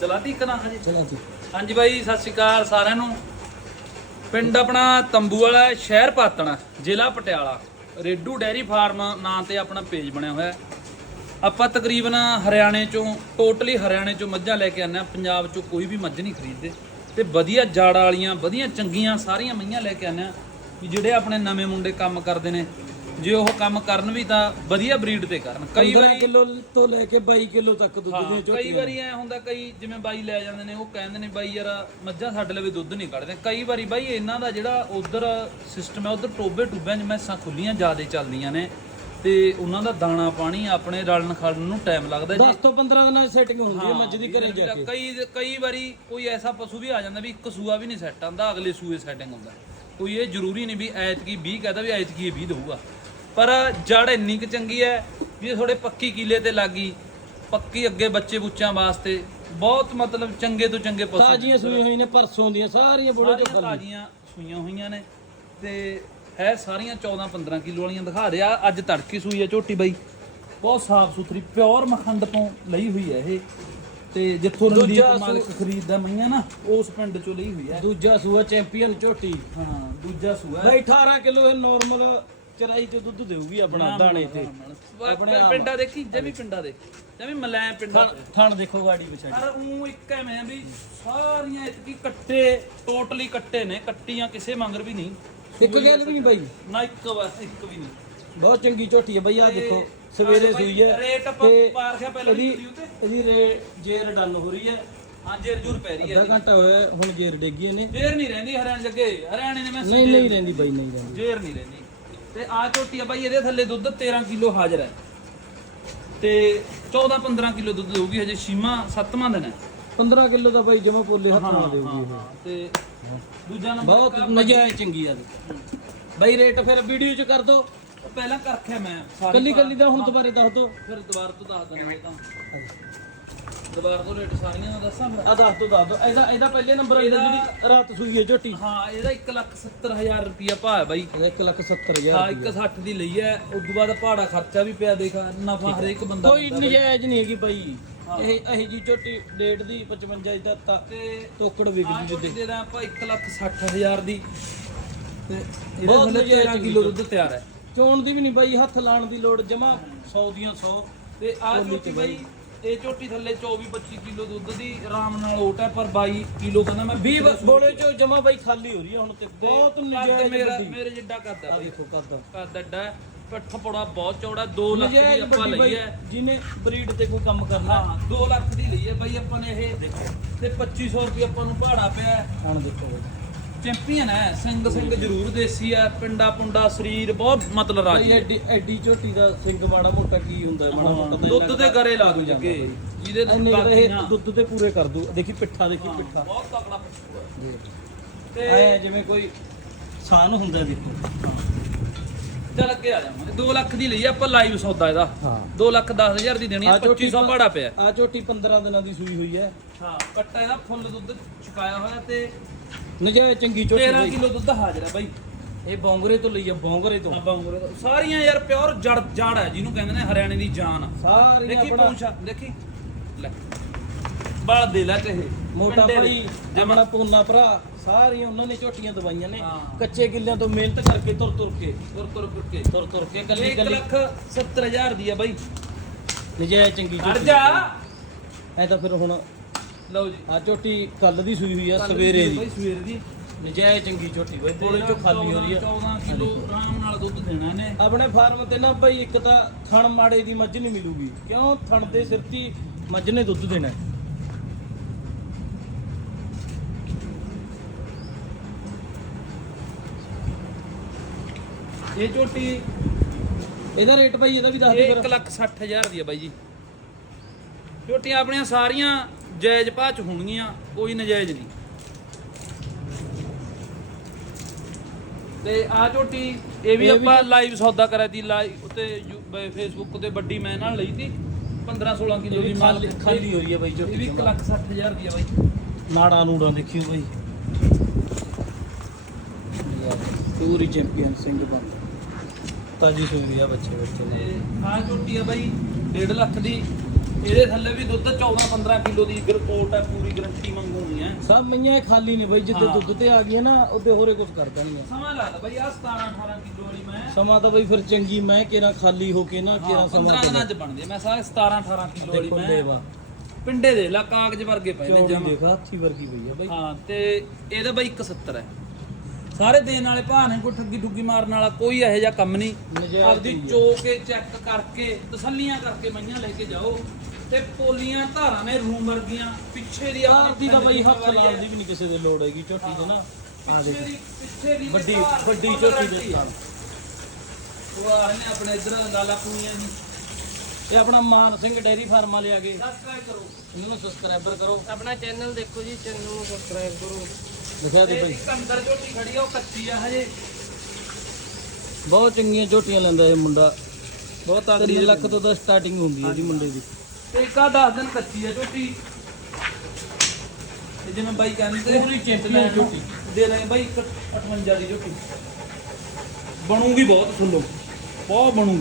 ਚਲਾ ਤੀ ਕਨਾ ਹਜੇ ਚਲੋ ਜੀ ਹਾਂਜੀ ਬਾਈ ਸਤਿ ਸ਼੍ਰੀ ਅਕਾਲ ਸਾਰਿਆਂ ਨੂੰ। ਪਿੰਡ ਆਪਣਾ ਤੰਬੂ ਵਾਲਾ ਹੈ, ਸ਼ਹਿਰ ਪਾਤਣਾ ਜ਼ਿਲ੍ਹਾ ਪਟਿਆਲਾ। ਰੇਡੂ ਡੈਰੀ ਫਾਰਮ ਨਾਂ ਤੇ ਆਪਣਾ ਪੇਜ ਬਣਿਆ ਹੋਇਆ ਹੈ। ਆਪਾਂ ਤਕਰੀਬਨ ਹਰਿਆਣੇ ਚੋਂ ਟੋਟਲੀ ਹਰਿਆਣੇ ਚੋਂ ਮੱਝਾਂ ਲੈ ਕੇ ਆਉਂਦੇ ਹਾਂ। ਪੰਜਾਬ ਚੋਂ ਕੋਈ ਵੀ ਮੱਝ ਨਹੀਂ ਖਰੀਦਦੇ। ਤੇ ਵਧੀਆ ਜਾੜਾ ਵਾਲੀਆਂ ਵਧੀਆ ਚੰਗੀਆਂ ਸਾਰੀਆਂ ਮਈਆਂ ਲੈ ਕੇ ਆਉਂਦੇ ਹਾਂ। ਵੀ ਜਿਹੜੇ ਆਪਣੇ ਨਵੇਂ ਮੁੰਡੇ ਕੰਮ ਕਰਦੇ ਨੇ ਜੇ ਉਹ ਕੰਮ ਕਰਨ ਵੀ ਤਾਂ ਵਧੀਆ ਬਰੀਡ ਤੇ ਕਰਨ। ਕਈ ਵਾਰੀ ਕਿਲੋ ਤੋਂ ਲੈ ਕੇ 22 ਕਿਲੋ ਤੱਕ ਦੁੱਧ ਦੀਆਂ ਕਈ ਝੋਟੀਆਂ ਵਾਰੀ ਐ ਹੁੰਦਾ ਕਈ ਜਿਵੇਂ ਬਾਈ ਲੈ ਜਾਂਦੇ ਨੇ ਉਹ ਕਹਿੰਦੇ ਨੇ ਬਾਈ ਯਾਰ ਮੱਝਾਂ ਸਾਡੇ ਲਵੇ ਦੁੱਧ ਨਹੀਂ ਕੱਢਦੇ। ਕਈ ਵਾਰੀ ਬਾਈ ਇਹਨਾਂ ਦਾ ਜਿਹੜਾ ਉਧਰ ਸਿਸਟਮ ਹੈ ਉਧਰ ਟੋਬੇ ਟੁੱਬਿਆਂ 'ਚ ਮੈਸਾਂ ਖੁੱਲੀਆਂ ਜ਼ਿਆਦੇ ਚੱਲਦੀਆਂ ਨੇ ਤੇ ਉਹਨਾਂ ਦਾ ਦਾਣਾ ਪਾਣੀ ਆਪਣੇ ਰਲਣ ਖੜਨ ਨੂੰ ਟਾਈਮ ਲੱਗਦਾ ਜੀ 10 ਤੋਂ 15 ਦਿਨਾਂ ਦੀ ਸੈਟਿੰਗ ਹੁੰਦੀ ਹੈ ਮੱਝ ਦੀ ਘਰੇ ਜਾ ਕੇ। ਕਈ ਕਈ ਵਾਰੀ ਕੋਈ ਐਸਾ ਪਸ਼ੂ ਵੀ ਆ ਜਾਂਦਾ ਵੀ ਇੱਕ ਸੂਆ ਵੀ ਨਹੀਂ ਸੈੱਟ ਆਉਂਦਾ ਅਗਲੇ ਸੂਏ ਸੈਟਿੰਗ ਹੁੰਦਾ। ਕੋਈ ਇਹ ਜ਼ਰੂਰੀ ਨਹੀਂ ਵੀ ਐਤਕੀ 20 ਕਹਦਾ ਵੀ ਐਤਕੀ ਇਹ 20 ਦਊਗਾ। ਪਰ ਜੜ ਇੰਨੀ ਕੁ ਚੰਗੀ ਹੈ ਵੀ ਥੋੜੇ ਪੱਕੀ ਕੀਲੇ ਤੇ ਲੱਗੀ ਪੱਕੀ ਅੱਗੇ ਬੱਚੇ ਬੁੱਚਿਆਂ ਵਾਸਤੇ ਬਹੁਤ ਮਤਲਬ ਚੰਗੇ ਤੋਂ ਚੰਗੇ ਪਸ਼ੂ ਤਾਜ਼ੀਆਂ ਸੂਈ ਹੋਈਆਂ ਨੇ ਪਰਸੋਂ ਦੀਆਂ ਸਾਰੀਆਂ ਚੋਂ ਸਾਰੀਆਂ ਤਾਜ਼ੀਆਂ ਸੂਈਆਂ ਹੋਈਆਂ ਨੇ ਤੇ ਹੈ ਸਾਰੀਆਂ 14 15 ਕਿਲੋ ਵਾਲੀਆਂ ਦਿਖਾ ਰਿਹਾ ਅੱਜ ਤੜਕੀ ਸੂਈ ਹੈ ਝੋਟੀ ਬਾਈ। ਬਹੁਤ ਸਾਫ਼ ਸੁਥਰੀ ਪਿਓਰ ਮਖੰਡ ਤੋਂ ਲਈ ਹੋਈ ਹੈ ਇਹ। ਤੇ ਜਿੱਥੋਂ ਰਣਦੀਪ ਮਾਲਕ ਖਰੀਦਦਾ ਮਈਆਂ ਨਾ ਉਸ ਪਿੰਡ ਚੋਂ ਲਈ ਹੋਈ ਹੈ। ਦੂਜਾ ਸੂਆ ਚੈਂਪੀਅਨ ਝੋਟੀ। ਹਾਂ ਦੂਜਾ ਸੂਆ। ਹੈ ਬਾਈ 18 ਕਿਲੋ ਇਹ ਨਾਰਮਲ ਚਰਾਈ ਤੇ ਦੁੱਧ ਦੇਊਗੀ ਆਪਣਾ ਦਾਣੇ ਤੇ। ਆਪਣੇ ਪਿੰਡਾਂ ਦੇਖੀ ਜਮੀ ਪਿੰਡਾਂ ਦੇ। ਜਮੀ ਮਲੈਂ ਪਿੰਡਾਂ ਦੇ। ਥਣ ਦੇਖੋ ਗਾੜੀ ਵਿਛਾੜੀ ਪਰ ਉਹ ਇੱਕ ਐਵੇਂ ਵੀ ਸਾਰੀਆਂ ਇਤਕੀ ਕੱਟੇ ਟੋਟਲੀ ਕੱਟੇ ਨੇ ਕੱਟੀਆਂ ਕਿਸੇ ਮੰਗਰ ਵੀ ਨਹੀਂ। ਇੱਕ ਗੱਲ ਵੀ ਨਹੀਂ ਬਾਈ। ਨਾ ਇੱਕ ਬਸ ਇੱਕ ਵੀ ਨਹੀਂ। ਬਹੁਤ ਚੰਗੀ ਝੋਟੀ ਹੈ ਬਈ ਆ ਦੇਖੋ ਸਵੇਰੇ ਸੂਈ ਹੈ ਰੇਟ ਆਪਾਂ ਤੇ ਪਾਰਖਿਆ ਪਹਿਲਾਂ ਵੀਡੀਓ ਤੇ ਇਹਦੀ ਰੇ ਜੇਰ ਡਨ ਹੋ ਰਹੀ ਹੈ। ਹਾਂ ਜੇਰ ਜੂਰ ਪੈ ਰਹੀ ਹੈ ਅੱਧਾ ਘੰਟਾ ਹੋਇਆ ਹੁਣ ਜੇਰ ਡੇਗੀ ਇਹਨੇ। ਜੇਰ ਨਹੀਂ ਰਹਿੰਦੀ ਹਰਿਆਣੇ ਜੱਗੇ ਹਰਿਆਣੇ ਨੇ ਮੈਂ ਨਹੀਂ ਨਹੀਂ ਰਹਿੰਦੀ ਬਾਈ ਨਹੀਂ ਰਹਿੰਦੀ। ਜੇਰ ਨਹੀਂ ਰਹਿੰਦੀ। ਤੇ ਆ ਝੋਟੀ ਆ ਬਾਈ ਇਹਦੇ ਥੱਲੇ ਦੁੱਧ 13 ਕਿਲੋ ਹਾਜ਼ਰ ਹੈ। ਤੇ 14 15 ਕਿਲੋ ਦੁੱਧ ਦੇਊਗੀ ਹਜੇ ਸ਼ੀਮਾ 7ਵਾਂ ਦਿਨ ਹੈ। 15 ਕਿਲੋ ਦਾ ਬਾਈ ਜਮਾ ਪੋਲੇ ਹੱਥ ਨਾਲ ਦੇਊਗੀ ਹਾਂ, ਇਹ। ਤੇ ਦੂਜਾ ਨੰਬਰ ਬਹੁਤ ਨਜਾਇਜ਼ ਚੰਗੀ ਆ। ਬਾਈ ਰੇਟ ਫਿਰ ਵੀਡੀਓ ਚ ਕਰ ਦੋ। ਪਹਿਲਾਂ ਕਰ ਰੱਖਿਆ ਮੈਂ ਸਾਰੀ ਕੱਲੀ ਕੱਲੀ ਦਾ ਹੁਣ ਦੁਬਾਰੇ ਦੱਸ ਦੋ। ਫਿਰ ਦੁਬਾਰਾ ਤੋਂ ਦੱਸ ਦਿੰਦਾ ਇਹ ਤਾਂ। ਦੁਬਾਰਾ ਤੋਂ ਰੇਟ ਸਾਰੀਆਂ ਦਾ ਦੱਸਾਂ ਫਿਰ। ਆ ਦੱਸ ਦੋ ਦੱਸ ਦੋ। ਇਹਦਾ ਇਹਦਾ ਪਹਿਲੇ ਨੰਬਰ ਇਹਦਾ ਜਿਹੜੀ ਰਾਤ ਸੂਈ ਹੈ ਝੋਟੀ। ਹਾਂ ਇਹਦਾ 170000 ਰੁਪਿਆ ਭਾਅ ਹੈ ਬਾਈ। ਇਹਦਾ 1 ਲੱਖ 70 ਹਜ਼ਾਰ ਹਾਂ 160 ਦੀ ਲਈ ਹੈ। ਉਸ ਤੋਂ ਬਾਅਦ ਭਾੜਾ ਖਰਚਾ ਵੀ ਪਿਆ ਦੇਖ ਨਫਾ ਹਰੇਕ ਬੰਦਾ ਕੋਈ ਨਜਾਇਜ਼ ਨਹੀਂ ਹੈਗੀ ਬਾਈ। ਇਹ ਇਹ ਜੀ ਝੋਟੀ ਡੇਟ ਦੀ 55 ਦਾ ਤਾਂ ਤੇ ਤੋਕੜ ਆਹ ਵਿਕਦੀ ਝੋਟੀ ਦੇ ਦਾਂ ਆਪਾਂ 160000 ਦੀ। ਤੇ ਇਹਦੇ ਬਹੁਤ ਥੱਲੇ ਨਜਾਇਜ਼ 13 ਕਿਲੋ ਦੁੱਧ ਤਿਆਰ ਹੈ। ਚੋਣ ਦੀ ਵੀ ਨਹੀਂ ਬਾਈ ਹੱਥ ਲਾਣ ਦੀ ਲੋੜ ਜਮਾ 100 ਦੀਆਂ 100 ਤੇ ਆਹ ਝੋਟੀ ਬਾਈ। ਇਹ ਝੋਟੀ ਥੱਲੇ 24 25 ਕਿਲੋ ਦੁੱਧ ਦੀ ਆਰਾਮ ਨਾਲ ਓਟ ਹੈ ਪਰ 22 ਕਿਲੋ ਕਹਿੰਦਾ ਮੈਂ 20 ਬੋਲੇ ਚੋਂ ਜਮਾ ਬਾਈ ਖਾਲੀ ਹੋ ਰਹੀ ਹੈ ਹੁਣ ਤੇ ਬਹੁਤ ਨਜਾਇਜ਼ ਮੇਰਾ। ਮੇਰੇ ਜਿੱਡਾ ਹੈ ਆ ਦੇਖੋ ਕਰਦਾ ਐਡਾ ਹੈ ਪਿੱਠ ਪੋੜਾ ਬਹੁਤ ਚੌੜਾ 2 ਲੱਖ ਦੀ ਆਪਾਂ ਲਈ ਹੈ। ਜਿਹਨੇ ਬਰੀਡ ਤੇ ਕੋਈ ਕੰਮ ਕਰਨਾ। ਹਾਂ 2 ਲੱਖ ਦੀ ਲਈ ਹੈ ਬਾਈ ਆਪਾਂ ਨੇ ਇਹ। ਦੇਖੋ। ਤੇ 2500 ਰੁਪਏ ਆਪਾਂ ਨੂੰ ਭਾੜਾ ਪਿਆ। ਹੁਣ ਦੇਖੋ ਚੈਂਪੀਅਨ ਹੈ ਸਿੰਘ ਸਿੰਘ ਜ਼ਰੂਰ ਦੇਸੀ ਹੈ ਪਿੰਡਾ ਪੁੰਡਾ ਸਰੀਰ ਬਹੁਤ ਮਤਲਬ ਰਾਜੀ ਹੈ। ਐਡੀ ਐਡੀ ਝੋਟੀ ਦਾ ਸਿੰਘ ਮਾੜਾ ਮੋਟਾ ਕੀ ਹੁੰਦਾ ਹੈ, ਮਾੜਾ ਮੋਟਾ ਤਾਂ ਦੁੱਧ ਦੇ ਗਰੇ ਲਾ ਦੂ ਜੱਗੇ ਜਿਹਦੇ ਇੰਨੇ ਕੁ ਤਾਂ ਇਹ ਬਾਕੀਆਂ ਦੁੱਧ ਤੇ ਪੂਰੇ ਕਰ ਦੂ। ਦੇਖੀ ਪਿੱਠਾ ਦੇਖੀ ਪਿੱਠਾ। ਬਹੁਤ ਤਕੜਾ ਪਸ਼ੂ ਹੈ ਤੇ ਜਿਵੇਂ ਕੋਈ ਸਾਨ ਹੁੰਦਾ ਦੇਖੋ ਚੱਲ ਅੱਗੇ ਆ ਜਾਵਾਂਗੇ। 2 ਲੱਖ ਦੀ ਲਈ ਆਪਾਂ ਲਾਈਵ ਸੌਦਾ ਇਹਦਾ। ਹਾਂ। 2 ਲੱਖ 10000 ਦੀ ਦੇਣੀ ਝੋਟੀ 2500 ਭਾੜਾ ਪਿਆ। ਆ ਝੋਟੀ 15 ਦਿਨਾਂ ਦੀ ਸੂਈ ਹੋਈ ਹੈ। ਹਾਂ ਕੱਟਾ ਇਹਦਾ ਫੁੱਲ ਦੁੱਧ ਚੁਕਾਇਆ ਹੋਇਆ ਤੇ ਨਜਾਇਜ਼ ਚੰਗੀ ਝੋਟੀ 13 ਬਾਈ। ਕਿਲੋ ਦੁੱਧ ਹਾਜ਼ਰ ਹੈ ਬਾਈ। ਇਹ ਬੌਂਗਰੇ ਤੋਂ ਲਈ ਆ ਬੌਂਗਰੇ ਤੋਂ। ਬਾਂਗੂਰੇ ਤੋਂ। ਸਾਰੀਆਂ ਯਾਰ ਪਿਓਰ ਜੜ ਜੜ ਹੈ ਜਿਹਨੂੰ ਕਹਿੰਦੇ ਨੇ ਹਰਿਆਣੇ ਦੀ ਜਾਨ ਆ। ਸਾਰੀਆਂ ਦੇਖੀ ਪੂੰਛਾ ਦੇਖੀ? ਲੈ। ਬਲ ਦੇ ਲੈ ਤੇ ਇਹ। ਮੋਟਾ ਭਾਈ। ਆਪਣਾ ਪੂਨਾ ਭਰਾ ਸਾਰੀਆਂ ਉਹਨਾਂ ਨੇ ਝੋਟੀਆਂ ਦਵਾਈਆਂ ਨੇ। ਕੱਚੇ ਗਿੱਲਿਆਂ ਤੋਂ ਮਿਹਨਤ ਕਰਕੇ ਤੁਰ ਤੁਰ ਕੇ। ਤੁਰ ਤੁਰ ਕੇ। ਤੁਰ ਤੁਰ ਕੇ ਕੱਲੀ 1 ਕੱਲੀ ਲੱਖ 70 ਹਜ਼ਾਰ ਦੀ ਆ ਬਾਈ। ਨਜਾਇਜ਼ ਚੰਗੀ ਖੜ ਝੋਟੀ ਜਾ। ਐ ਤਾਂ ਫਿਰ ਹੁਣ ਲਓ ਜੀ। ਆ ਝੋਟੀ ਕੱਲ ਦੀ ਸੂਈ ਹੋਈ ਆ ਸਵੇਰੇ ਦੀ। ਬਾਈ ਸਵੇਰ ਦੀ। ਨਜਾਇਜ਼ ਚੰਗੀ ਝੋਟੀ ਬਈ ਥੋੜੇ ਚੋਂ ਖਾਲੀ ਹੋ ਰਹੀ ਆ। 14 ਕਿਲੋ ਆਰਾਮ ਨਾਲ ਦੁੱਧ ਦੇਣਾ ਨੇ ਆਪਣੇ ਫਾਰਮ ਤੇ ਨਾ ਬਈ ਇੱਕ ਤਾਂ ਥਣ ਮਾੜੇ ਦੀ ਮੱਝ ਨਹੀਂ ਮਿਲੂਗੀ। ਕਿਉਂ? ਥਣ ਦੇ ਸਿਰ ਤੇ ਮੱਝ ਨੇ ਦੁੱਧ ਦੇਣਾ। ਇਹ ਝੋਟੀ ਇਹਦਾ ਰੇਟ ਭਾਈ ਇਹਦਾ ਵੀ ਦੱਸ ਦਿਓ 1 ਲੱਖ 60 ਹਜ਼ਾਰ ਦੀ ਆ ਬਾਈ ਜੀ। ਝੋਟੀਆਂ ਆਪਣੀਆਂ ਸਾਰੀਆਂ ਜਾਇਜ਼ ਭਾਅ ਚ ਹੋਣਗੀਆਂ ਕੋਈ ਨਜਾਇਜ਼ ਨਹੀਂ। ਤੇ ਆ ਝੋਟੀ ਇਹ ਵੀ ਆਪਾਂ ਲਾਈਵ ਸੌਦਾ ਕਰਿਆ ਤੀ ਲਾਈਵ ਉਤੇ ਫੇਸਬੁੱਕ ਤੇ ਵੱਡੀ ਮੈਂ ਨਾਲ ਲਈ ਤੀ 15 16 ਕਿਲੋ ਦੀ ਮਾਲ ਖਾਲੀ ਖਾਲੀ ਹੋ ਰਹੀ ਹੈ ਬਾਈ ਇਹ ਵੀ ਝੋਟੀ 1 ਲੱਖ 60 ਹਜ਼ਾਰ ਦੀ ਆ ਬਾਈ। ਨਾੜਾ ਨੂੜਾ ਦੇਖਿਓ ਬਾਈ। ਪੂਰੀ ਚੈਂਪੀਅਨ ਸਿੰਘ ਬਣ। ਤਾਜੀ ਸੂਈ ਆ ਬੱਚੇ ਬੱਚੇ ਨੇ। ਆ ਝੋਟੀ ਆ ਬਾਈ 1.5 ਲੱਖ ਦੀ। ਇਹਦੇ ਥੱਲੇ ਵੀ ਦੁੱਧ 14 15 ਕਿਲੋ ਦੀ ਰਿਪੋਰਟ ਹੈ ਪੂਰੀ ਗਰੰਟੀ ਮੰਗੂਗੀ ਹੈ। ਸਭ ਮਈਆਂ ਖਾਲੀ ਨਹੀਂ ਬਈ ਜਿੱਦੇ। ਦੁੱਧ ਤੇ ਆ ਗਈਆਂ ਨਾ ਉਹਦੇ ਹੋਰੇ ਕੁਝ ਕਰ ਦੇਣਗੀਆਂ ਸਮਾਂ ਲੱਗਦਾ ਬਈ ਆ 17 18 ਕਿਲੋ ਵਾਲੀ ਮੈਂ। ਸਮਾਂ ਤਾਂ ਬਈ ਫਿਰ ਚੰਗੀ ਮੈਂ ਕਿਹੜਾ ਖਾਲੀ ਹੋ ਕੇ ਨਾ ਕਿਹੜਾ 15 ਸਮਾਂ ਦਿਨਾਂ ਚ ਬਣਦੀ ਮੈਂ ਸਾਰੇ 17 18 ਕਿਲੋ ਵਾਲੀ ਮੈਂ ਪਿੰਡੇ ਦੇ ਲਾ ਕਾਗਜ਼ ਵਰਗੇ ਪਏ ਨੇ ਜਮ ਦੇਖ ਹਾਥੀ ਵਰਗੀ ਪਈ ਆ ਬਈ। ਹਾਂ ਤੇ ਇਹਦਾ ਬਈ 170 ਹੈ। ਸਾਰੇ ਦੇਣ ਵਾਲੇ ਭਾਅ ਨੇ ਕੋਈ ਠੱਗੀ ਠੁੱਗੀ ਮਾਰਨ ਵਾਲਾ ਕੋਈ ਇਹੋ ਜਿਹਾ ਕੰਮ ਨਹੀਂ। ਆਪਦੀ। ਚੋ ਕੇ ਚੈੱਕ ਕਰਕੇ ਤਸੱਲੀਆਂ ਕਰਕੇ ਮਈਆਂ ਲੈ ਕੇ ਜਾਓ। ਤੇ ਪੋਲੀਆਂ ਧਾਰਾਂ ਨੇ ਰੂਮ ਵਰਗੀਆਂ ਪਿੱਛੇ ਦੀ ਆਹ ਦੀ ਤਾਂ ਬਈ ਹੱਥ ਹੈ। ਦੀ ਵੀ ਨਹੀਂ ਕਿਸੇ ਦੇ ਲੋੜ ਹੈਗੀ ਝੋਟੀ ਦੇ ਨਾ। ਆ ਪਿੱਛੇ ਦੀ ਪਿੱਛੇ ਦੀ ਵੱਡੀ ਵੱਡੀ ਝੋਟੀ ਦੇ ਹੈ। ਉਹ ਆ ਨੇ ਆਪਣੇ ਇਧਰ ਲਾਲਾ ਪੂਣੀਆਂ ਜੀ। ਇਹ ਆਪਣਾ ਮਾਨ ਸਿੰਘ ਡੈਰੀ ਫਾਰਮ ਵਾਲੇ ਆ ਗਏ ਸਬਸਕ੍ਰਾਈਬ ਕਰੋ। ਇਹਨਾਂ ਨੂੰ ਸਬਸਕ੍ਰਾਈਬਰ ਕਰੋ। ਆਪਣਾ ਚੈਨਲ ਦੇਖੋ ਜੀ ਚੈਨਲ ਨੂੰ ਸਬਸਕ੍ਰਾਈਬ ਕਰੋ। ਦਿਖਾ ਤੇ ਦੇ ਬਈ। ਇੱਕ ਅੰਦਰ ਝੋਟੀ ਖੜੀ ਆ ਉਹ ਕੱਚੀ ਆ ਹਜੇ। ਬਹੁਤ ਚੰਗੀਆਂ ਝੋਟੀਆਂ ਲੈਂਦਾ ਇਹ ਮੁੰਡਾ। ਬਹੁਤ 3 ਲੱਖ ਤੋਂ ਤਾਂ ਸਟਾਰਟਿੰਗ ਹੁੰਦੀ ਹੈ ਜੀ ਮੁੰਡੇ ਦੀ। ਤੇ ਇੱਕ ਆ 10 ਦਿਨ ਕੱਚੀ ਆ ਝੋਟੀ। ਤੇ ਜਿਵੇਂ ਬਾਈ ਕਹਿੰਦੇ ਪੂਰੀ ਚਿੰਤਨਾ ਹੈ ਝੋਟੀ। ਦੇ ਲੈ ਬਾਈ ਇੱਕ 58 ਦੀ ਝੋਟੀ। ਬਣੂਗੀ ਬਹੁਤ ਸੁਣੋ ਬਹੁਤ ਬਣੂਗੀ।